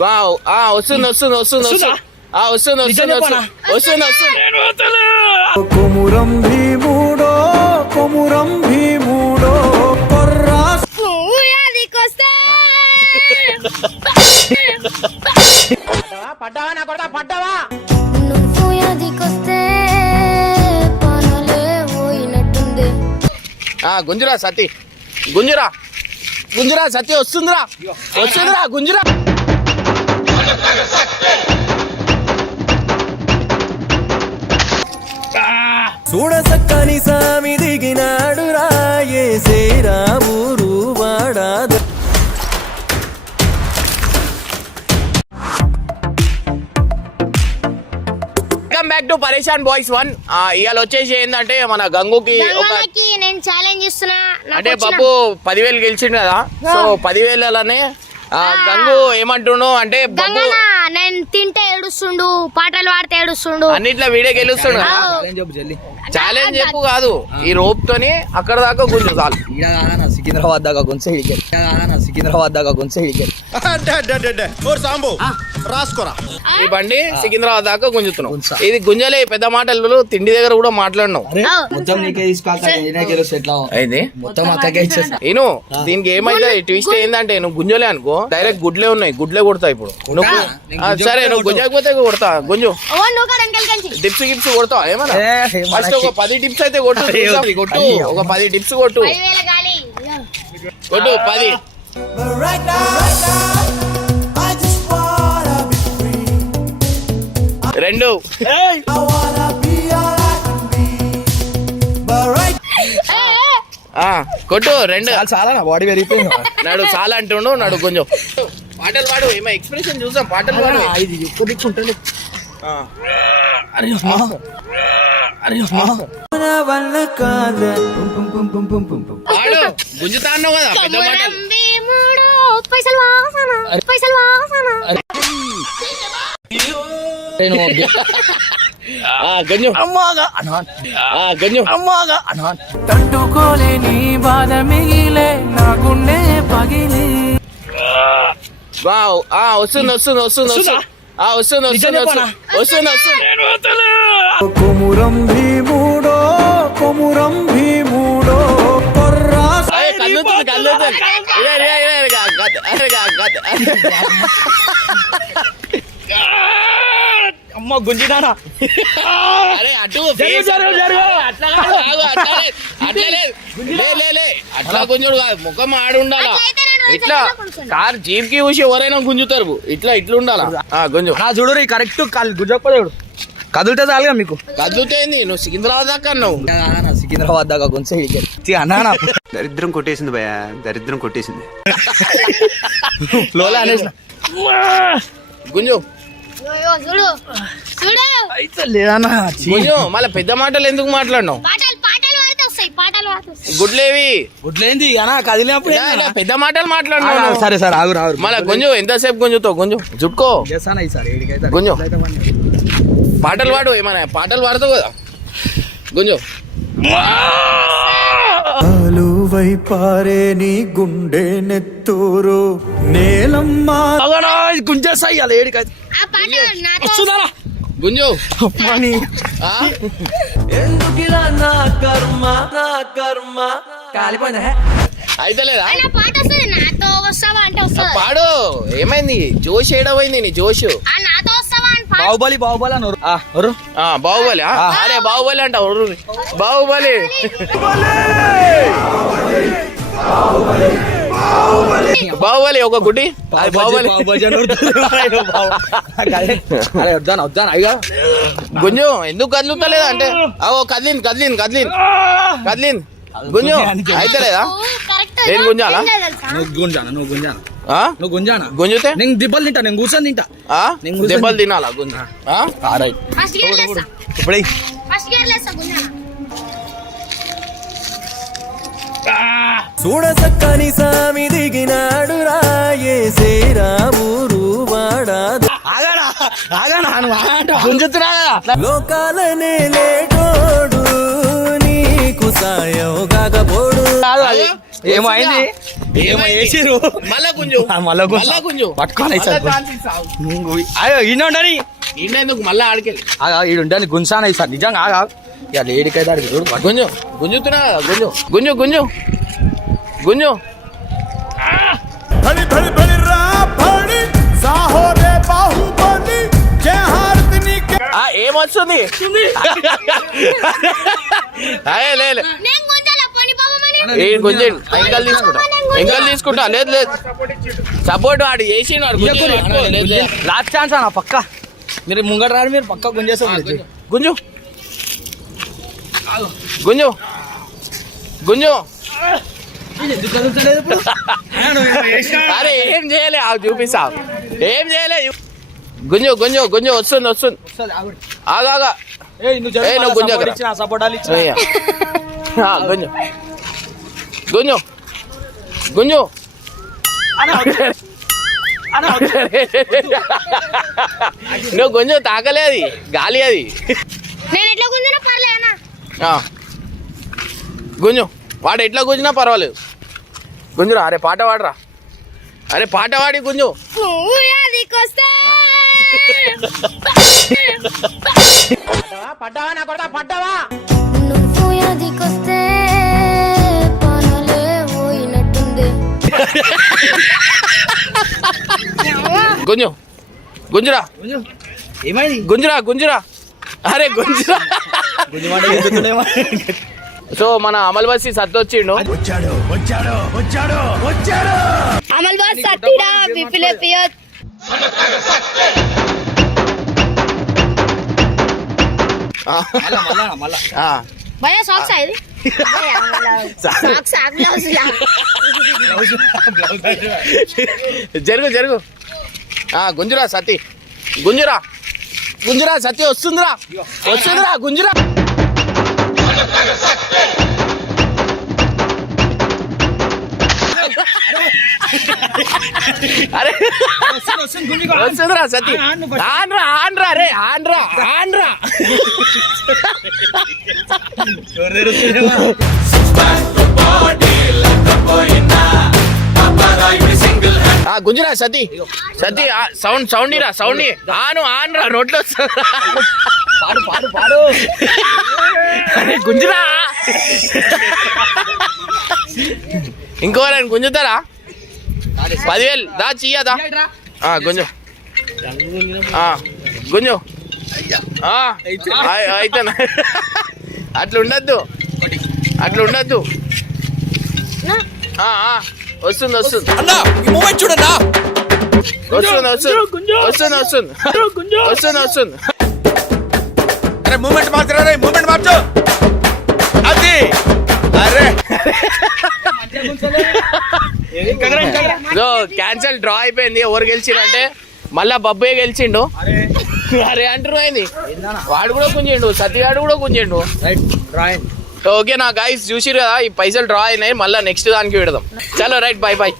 వస్తుంది వస్తుంది వస్తుంది వస్తుంది వస్తుంది వస్తుంది వస్తుంది వస్తుంది. కొమురం భీముడో కొమురం భీముడో పడ్డావా నా కొడతా పడ్డావా? గుంజురా సతీ గుంజురా గుంజురా సతీ వస్తుందిరా వస్తుందిరా గుంజురా. చూడసక్కని సామి దిగినాడు రాయేసే రామురు వాడా. వెల్కమ్ బ్యాక్ టు పరేషాన్ బాయ్స్ 1. ఇవాళ వచ్చేసి ఏంటంటే మన గంగుకి ఒక నేను ఛాలెంజ్ ఇస్తున్నా. అంటే బాబు 10,000 గెలిచిండు కదా, సో 10,000లోనే గంగు ఏమంటుండు అంటే బాబు నేను తింటే ఏడుస్తుండు, పాటలు పాడితే ఏడుస్తుండు, అన్నిట్లో వీడియో గెలుస్తుండు. ఛాలెంజ్ చెప్పు కాదు, ఈ రోప్ తోని అక్కడ దాకా గుంజు చాలు. సికింద్రాబాద్ దాకా గుంజే సికింద్రాబాద్ దాకా గుంజే రాసుకోరా. ఈ బండి సికింద్రాబాద్ దాకా గుంజుతున్నావు. ఇది గుంజలే, పెద్ద మాటలు తిండి దగ్గర కూడా మాట్లాడినావు. మొత్తం నీకే అయింది మొత్తం అక్కకే ఇచ్చేస్తా. నేను దీనికి ఏమైతే ట్విస్ట్ ఏంటంటే నువ్వు గుంజలే అనుకో, డైరెక్ట్ గుడ్లే ఉన్నాయి, గుడ్లే కొడతా ఇప్పుడు నువ్వు. సరే నువ్వు గుంజకపోతే కొడతా, గుంజు డిప్స్ గిప్స్ కొడతావు ఏమన్నా. ఫస్ట్ ఒక 10 టిప్స్ అయితే కొట్టు, కొట్టు ఒక 10 టిప్స్ కొట్టు, కొట్టు 10. రెండు కొట్టు రెండు. చాలా బాడీ పెరిగిపోయింది. నాడు చాలా అంటుండు, నాడు కొంచెం పాటలు పాడు. ఏమో ఎక్స్ప్రెషన్ చూసాం, పాటలు పాడు. పాడు, గుంజుతా అన్నావు కదా పెద్ద మాటలు. తట్టుకోలేని బాధ మిగిలే నా గుండె పగిలి. వస్తుంది వస్తుంది వస్తుంది వస్తుంది వస్తుంది వస్తుంది వస్తుంది వస్తుంది. కొమురం భీముడో కొమురం భీముడో కల్లుతుంది కల్లుతుంది. అమ్మ గుంజినానా. అరే అటు అట్లా గుంజుడు కాదు, ముఖం ఆడి ఉండాలా. ఇట్లా కార్ జీప్ కి చూసి ఎవరైనా గుంజుతారు, ఇట్లా ఇట్లా ఉండాలా. గుంజు చూడు కరెక్ట్ గుంజకపోతే కదులుతే చాలుగా మీకు. కదులుతేంది నువ్వు సికింద్రాబాద్ దాకా అన్నావు. సికింద్రాబాద్ దాకా గుంజే అన్నా. దరిద్రం కొట్టేసింది భయ, దరిద్రం కొట్టేసింది. లోలా అనేసిన గుంజు లేదన్నా. గుంజు మళ్ళీ పెద్ద మాటలు ఎందుకు మాట్లాడినావు? గుడ్లేవి గుడ్లేంది అనా కదిలినప్పుడు పెద్ద మాటలు మాట్లాడినావు. సరే సరే ఆగు రావు. మళ్ళీ గుంజు ఎంతసేపు గుంజుతావు? గుంజు జుట్టుకో గుంజు. పాటలు పాడు, ఏమన్నా పాటలు పాడతావు కదా గుంజు. పారే నీ గుండె నెత్తూరు నేలమ్మా గుంజేస్తాయి గుంజు. ఎందుకిలా నా కర్మ నా కర్మ కాలిపోయిందా అయితలేదా? పాడు. ఏమైంది? జోష్ ఏడవైంది నీ జోష్? బాహుబలి బాహుబలి అన్నారు. బాహుబలి. అరే బాహుబలి అంట. బాహుబలి బాహుబలి ఒక గుడ్డి. బాహుబలి గుంజు ఎందుకు కదులుతలేదా అంటే కదిలింది కదిలింది కదిలింది కదిలింది గుంజు. అయితే లేదా నేను గుంజాలా? నువ్వు గుంజానా నువ్వు గుంజానా గుంజుతే నేను దెబ్బలు తింటా, నేను కూర్చొని తింటా. దెబ్బలు తినాలా గుంజు? ఇప్పుడే చూడసక్కని సామి దిగినాడు రాయేసే రామురు వాడా. గుంజుతున్నా లోకాలనే లేటోడు నీకు సాయం కాకపోడు. ఏమైంది ఏమో వేసిరు మళ్ళా గుంజు మళ్ళా మళ్ళా గుంజు పట్టుకొని మళ్ళా ఛాన్స్ ఇస్తావు. అయ్యో ఈయన ఉండని ఈయనెందుకు మళ్ళా ఆడికెళ్ళి ఈడు ఉండని గుంసాన సార్ నిజంగా ఆగా ఇక లేడికైతే ఆడికి చూడు గుంజు గుంజుతున్నా కదా గుంజు గుంజు గుంజు గుంజు भड़ी भड़ी भड़ी रा भड़ी साहो रे बाहुबली जय हारतनी के ఏమొస్తుంది అయ్యే లేదు నేను గుంజాల పోని పాపమని గుంజండి ఎంకల్ తీసుకుంటా లేదు లేదు సపోర్ట్ వాడు చేసి లాస్ట్ ఛాన్స్ అన్న పక్క మీరు ముంగట రాడు మీరు పక్క గుంజేస్తారు గుంజు గుంజు గుంజు అరే ఏం చేయలే చూపిస్తా ఏం చేయలే గుంజు గుంజు గుంజు వస్తుంది వస్తుంది ఆగా నువ్వు గుంజు సపోర్టాలు అయ్యా. గుంజు గుంజు గుంజు నువ్వు గుంజు తాకలే అది గాలి అది నేను ఎట్లా గుంజినా పర్లేనా ఆ. గుంజు వాడు ఎట్లా గుంజినా పర్వాలేదు గుంజురా అరే పాట పాడరా అరే పాట పాడి గుంజు నువ్వు యాదికొస్తే నువ్వు యాదికొస్తే పనులే పోయినట్టుంది గుంజు గుంజురా ఏమైంది గుంజురా గుంజురా అరే గుంజురా సో మన అమల్ బస్సి సత్తు వచ్చిండు అమల్ బాస్ సత్తిడా పిపిలే పియత్ ఆ. భయ సాక్స్ ఇది సాక్స్ గ్లౌస్ జరుగు జరుగు గుంజురా సతీ గుంజురా గుంజురా సతీ వస్తుందిరా వస్తుందిరా గుంజురా అరే వస్తుందిరా సతీ ఆన్రా ఆన్రా రే ఆన్రా ఆన్రా గుంజురా సతీ సతీ సౌండ్ సౌండ్ ఇరా సౌండ్ ఆను ఆన్రా నోట్లో పాడు పాడు పాడు అరే గుంజురా ఇంకోవాలని గుంజుతారా 10,000 దా చెయ్యదా గుంజు గుంజు అయితే అట్లా ఉండద్దు అట్లా ఉండద్దు వస్తుంది వస్తుంది చూడన్నా వస్తుంది వస్తుంది వస్తుంది వస్తుంది వస్తుంది వస్తుంది అరే మూమెంట్ మార్చరా రే మూమెంట్ మార్చు అది అరే సో క్యాన్సల్ డ్రా అయిపోయింది ఎవరు గెలిచిండంటే మళ్ళా బబ్బే గెలిచిండు అరే అంటారు అయింది వాడు కూడా గుంజిండు సత్యగాడు కూడా గుంజిండు ఓకే నా గైస్ చూసిరు కదా ఈ పైసలు డ్రా అయినాయి మళ్ళీ నెక్స్ట్ దానికి పెడదాం చలో రైట్ బై బై